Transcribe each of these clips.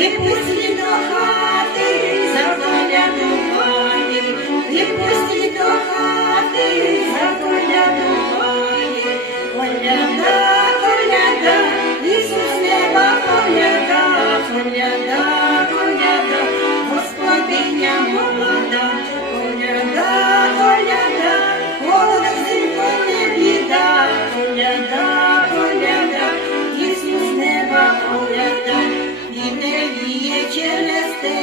не пусті до хати, заколядувати, не пусті до хати, заколядувати. Коляда, коляда, Ісус неба коляда, коляда, коляда, Господиня молода, коляда, коляда, голос зимко не біда, коляда, коляда, Ісус неба коляда, і не віє через те,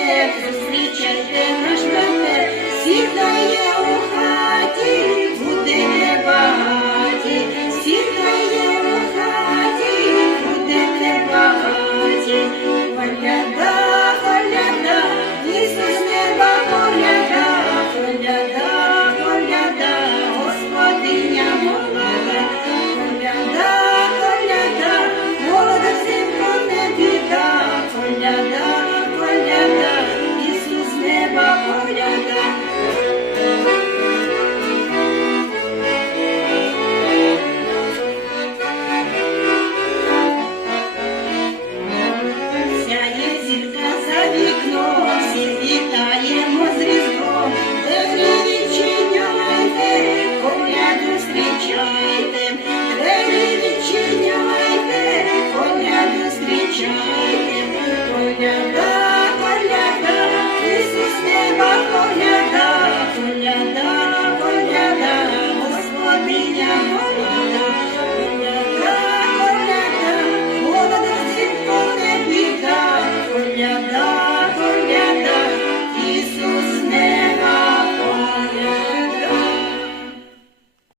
зустрічайте наш вертеп, сідає у хаті, будете багаті, сідає у хаті, будете багаті, коляда, коляда, Ісус